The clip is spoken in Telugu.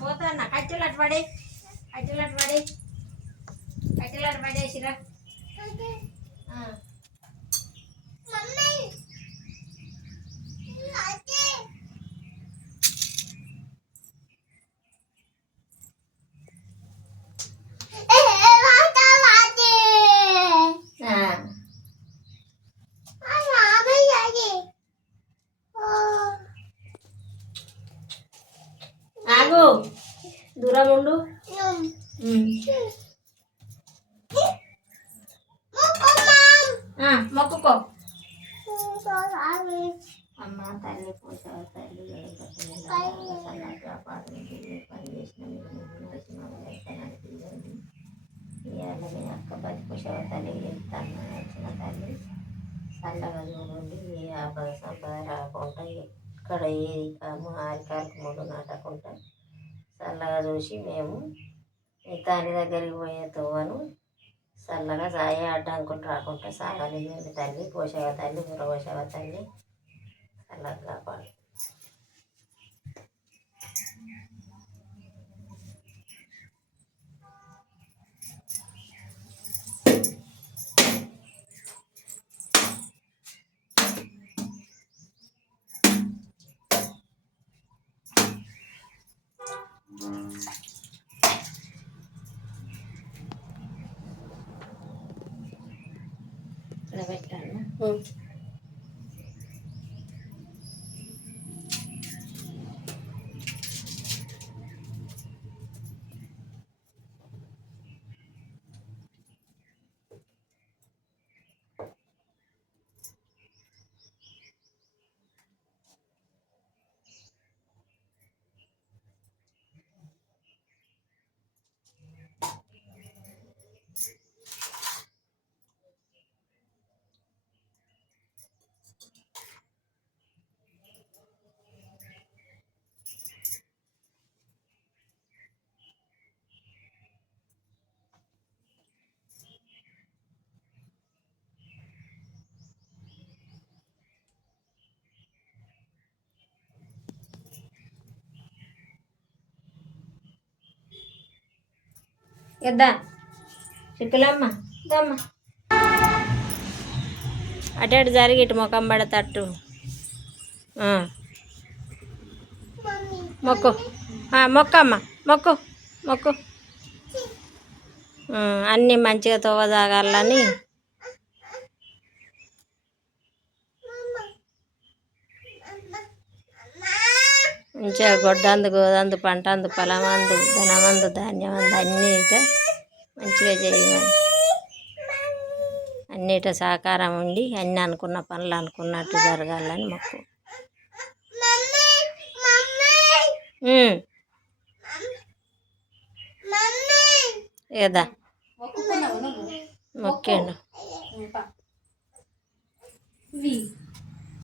పోతా కట్టెలు అటు పడే పడేసిరా. ఆగు, దూరం ఉండు. మొక్కుకో. అమ్మ తల్లి పోషక తల్లి పని చేసిన ఇవాళ మీ అక్క పది పోషక తల్లి వెళ్తాను వచ్చిన తల్లి చల్లగా చూడండి. ఏ ఆపద సంపద రాకుండా ఎక్కడ ఏది కాము ఆరికాలకు ముందు నాటకుండా చల్లగా చూసి మేము మీ తల్లి దగ్గరికి పోయే తోవను చల్లగా సాయి అడ్డానుకుంటూ రాకుండా సాగాలి. తల్లి పోషక తల్లి పోషక తల్లి చల్లగా కాపాడు. ఇక్కడ పెట్టాను. ఎద్దా చిక్కులమ్మ దమ్మ అటు అటు జరిగి ఇటు ముఖం పడతట్టు మొక్కు మొక్కమ్మ మొక్కు మొక్కు. అన్నీ మంచిగా తోవదాగాలని మంచిగా గొడ్డందు గోదందు పంటందు పొలమందు ధనమందు ధాన్యమందు అన్నిట మంచిగా చేయమని అన్నిట సహకారం ఉండి అన్నీ అనుకున్న పనులు అనుకున్నట్టు జరగాలని మొక్కు. ఏదా మొక్కండు.